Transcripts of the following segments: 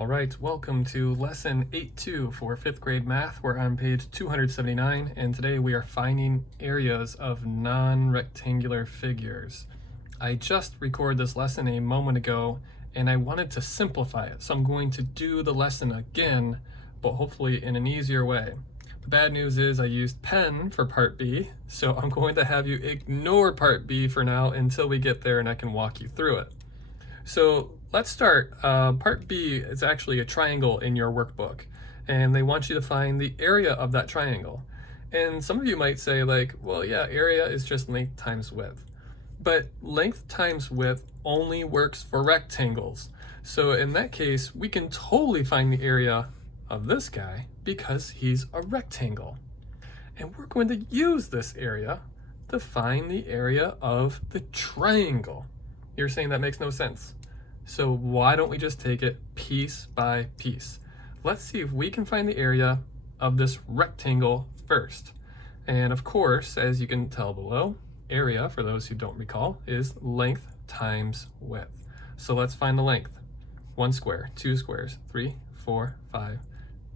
All right, welcome to lesson 8.2 for 5th grade math. We're on page 279, and today we are finding areas of non-rectangular figures. I just recorded this lesson a moment ago, and I wanted to simplify it, so I'm going to do the lesson again, but hopefully in an easier way. The bad news is I used pen for part B, so I'm going to have you ignore part B for now until we get there and I can walk you through it. So let's start. Part B is actually a triangle in your workbook, and they want you to find the area of that triangle. And some of you might say like, well, yeah, area is just length times width. But length times width only works for rectangles. So in that case, we can totally find the area of this guy because he's a rectangle. And we're going to use this area to find the area of the triangle. You're saying that makes no sense. So why don't we just take it piece by piece? Let's see if we can find the area of this rectangle first. And of course, as you can tell below, area, for those who don't recall, is length times width. So let's find the length. 1 square, 2 squares, 3, 4, 5.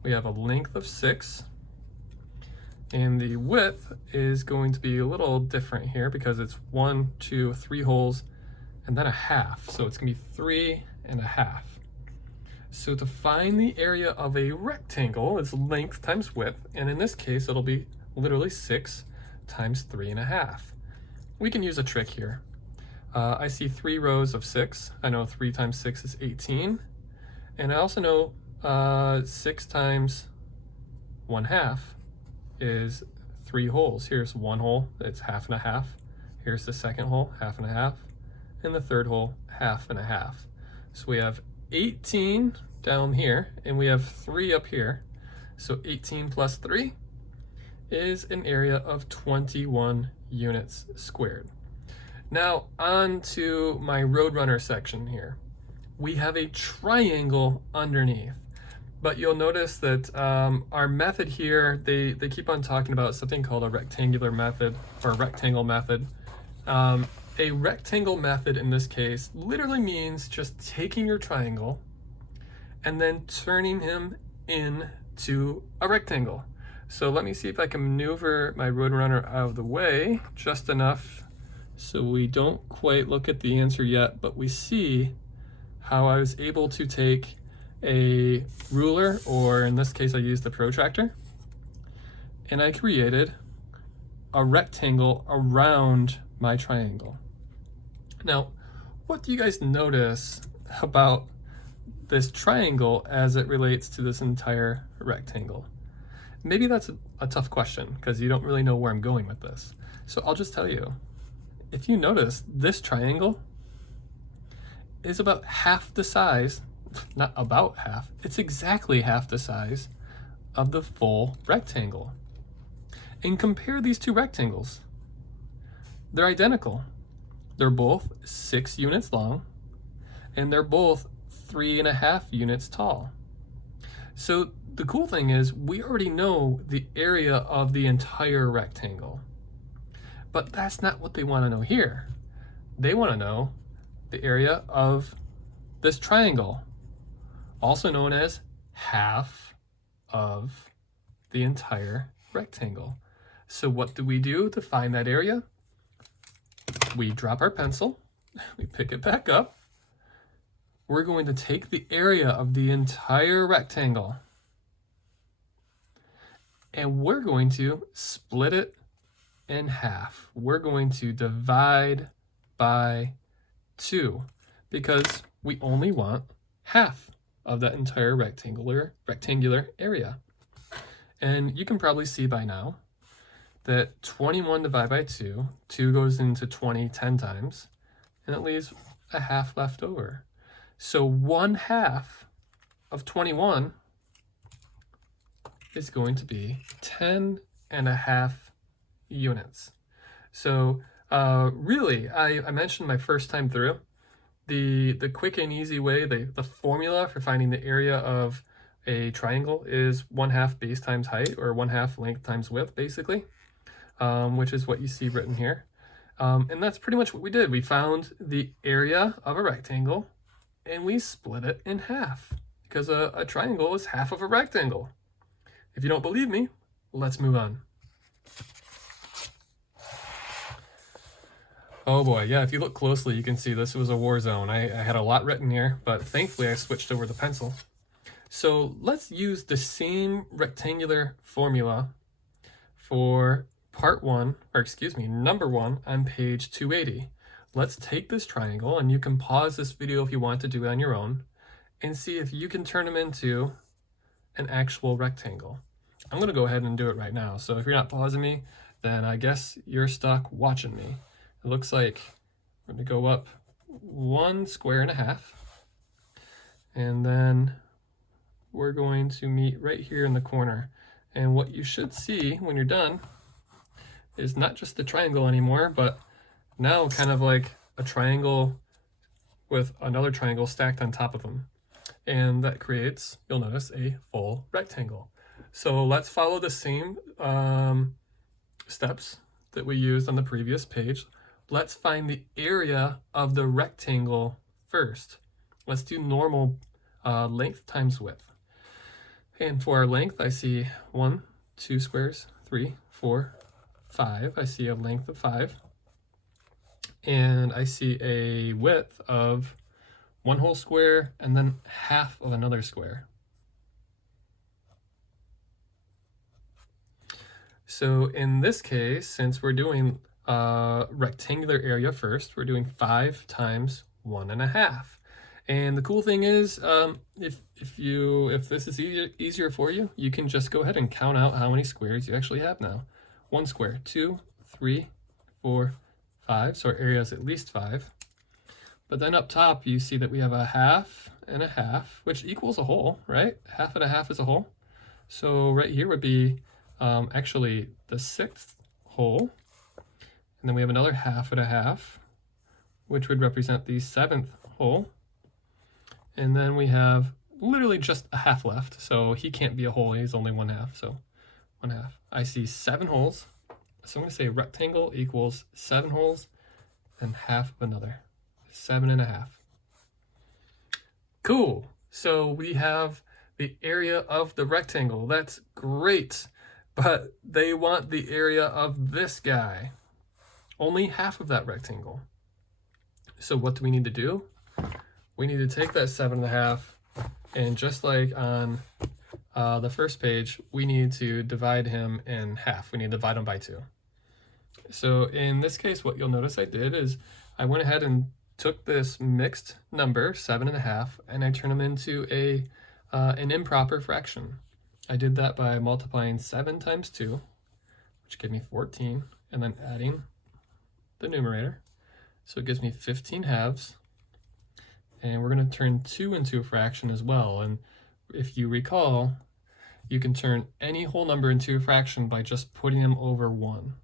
We have a length of 6. And the width is going to be a little different here because it's 1, 2, 3 holes, and then a half. So it's gonna be 3.5. So to find the area of a rectangle, it's length times width. And in this case, it'll be literally 6 times 3.5. We can use a trick here. I see 3 rows of 6. I know 3 times 6 is 18. And I also know 6 times 1/2 is 3 holes. Here's 1 hole, it's 1/2. Here's the second hole, 1/2. And the third hole, 1/2. So we have 18 down here, and we have 3 up here. So 18 plus 3 is an area of 21 units squared. Now on to my Roadrunner section here. We have a triangle underneath, but you'll notice that our method here, they keep on talking about something called a rectangular method or a rectangle method. A rectangle method in this case literally means just taking your triangle and then turning him into a rectangle. So let me see if I can maneuver my Roadrunner out of the way just enough so we don't quite look at the answer yet, but we see how I was able to take a ruler, or in this case I used the protractor, and I created a rectangle around my triangle. Now, what do you guys notice about this triangle as it relates to this entire rectangle? Maybe that's a tough question because you don't really know where I'm going with this. So I'll just tell you, if you notice, this triangle is about half the size, not about half, it's exactly half the size of the full rectangle. And compare these two rectangles. They're identical. They're both 6 units long, and they're both 3.5 units tall. So the cool thing is we already know the area of the entire rectangle, but that's not what they want to know here. They want to know the area of this triangle, also known as half of the entire rectangle. So what do we do to find that area? We drop our pencil, we pick it back up. We're going to take the area of the entire rectangle and we're going to split it in half. We're going to divide by 2 because we only want half of that entire rectangular area. And you can probably see by now that 21 divided by 2, 2 goes into 20 10 times, and it leaves a half left over. So 1/2 of 21 is going to be 10.5 units. So really, I mentioned my first time through, the quick and easy way, the formula for finding the area of a triangle is 1/2 base times height, or 1/2 length times width, basically. Which is what you see written here. And that's pretty much what we did. We found the area of a rectangle and we split it in half because a triangle is half of a rectangle. If you don't believe me, let's move on. Oh boy, yeah, if you look closely, you can see this was a war zone. I had a lot written here, but thankfully I switched over to pencil. So let's use the same rectangular formula for number one on page 280. Let's take this triangle, and you can pause this video if you want to do it on your own, and see if you can turn them into an actual rectangle. I'm gonna go ahead and do it right now. So if you're not pausing me, then I guess you're stuck watching me. It looks like we're gonna go up 1.5 squares, and then we're going to meet right here in the corner. And what you should see when you're done is not just the triangle anymore, but now kind of like a triangle with another triangle stacked on top of them. And that creates, you'll notice, a full rectangle. So let's follow the same steps that we used on the previous page. Let's find the area of the rectangle first. Let's do normal length times width. And for our length, I see 1, 2 squares, 3, 4, 5. I see a length of 5. And I see a width of 1 whole square and then half of another square. So in this case, since we're doing rectangular area first, we're doing 5 times 1.5. And the cool thing is, if this is easier for you, you can just go ahead and count out how many squares you actually have now. 1 square, 2, 3, 4, 5. So our area is at least 5. But then up top, you see that we have a half and a half, which equals a whole, right? Half and a half is a whole. So right here would be actually the 6th whole. And then we have another half and a half, which would represent the 7th whole. And then we have literally just a half left. So he can't be a whole, he's only 1/2, so 1/2. I see 7 holes. So I'm gonna say rectangle equals 7 holes and half of another, 7.5. Cool, so we have the area of the rectangle. That's great, but they want the area of this guy. Only half of that rectangle. So what do we need to do? We need to take that 7.5, and just like on the first page, we need to divide him in half. We need to divide him by 2. So in this case, what you'll notice I did is I went ahead and took this mixed number, 7.5, and I turned them into an improper fraction. I did that by multiplying 7 times 2, which gave me 14, and then adding the numerator. So it gives me 15 halves. And we're going to turn 2 into a fraction as well. And if you recall, you can turn any whole number into a fraction by just putting them over 1.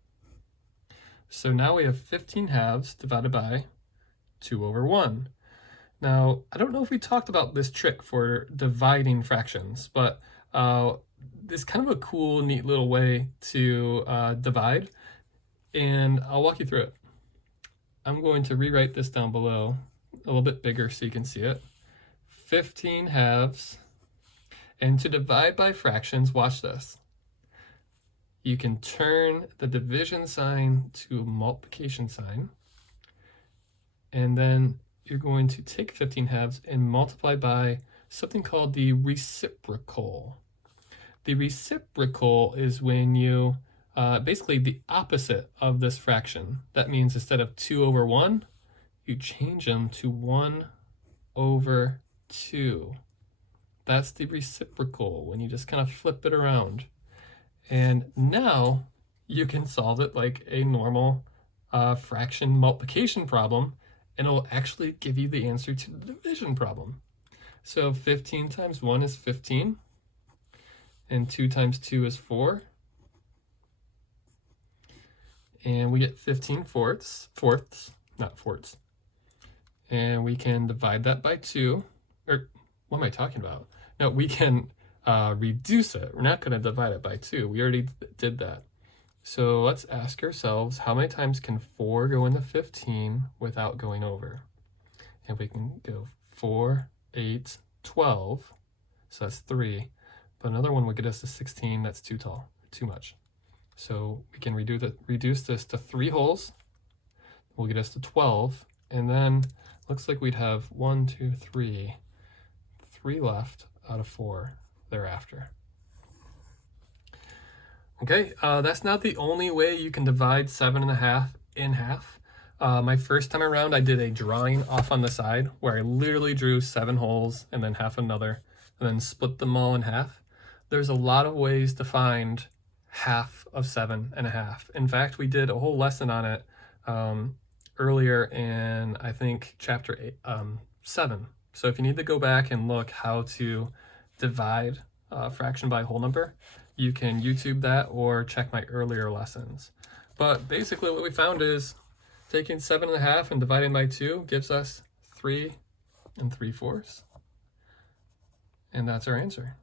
So now we have 15 halves divided by 2 over 1. Now, I don't know if we talked about this trick for dividing fractions, but it's kind of a cool, neat little way to divide, and I'll walk you through it. I'm going to rewrite this down below a little bit bigger so you can see it. 15 halves. And to divide by fractions, watch this. You can turn the division sign to a multiplication sign. And then you're going to take 15 halves and multiply by something called the reciprocal. The reciprocal is when you, basically the opposite of this fraction. That means instead of 2 over 1, you change them to 1 over 2. That's the reciprocal, when you just kind of flip it around. And now you can solve it like a normal fraction multiplication problem, and it'll actually give you the answer to the division problem. So 15 times 1 is 15, and 2 times 2 is 4. And we get 15 fourths, not fourths. And we can divide that by 2, or what am I talking about? No, we can reduce it. We're not going to divide it by 2. We already did that. So let's ask ourselves, how many times can 4 go into 15 without going over? And we can go 4, 8, 12. so that's 3. But another one would get us to 16, that's too much. So we can reduce this to 3 wholes, will get us to 12, and then looks like we'd have 1, 2, 3 left out of 4 thereafter. Okay, that's not the only way you can divide 7.5 in half. My first time around, I did a drawing off on the side where I literally drew 7 holes and then half another, and then split them all in half. There's a lot of ways to find half of 7.5. In fact, we did a whole lesson on it earlier in, I think, chapter 7. So if you need to go back and look how to divide fraction by whole number, you can YouTube that or check my earlier lessons. But basically what we found is taking 7.5 and dividing by 2 gives us 3 3/4. And that's our answer.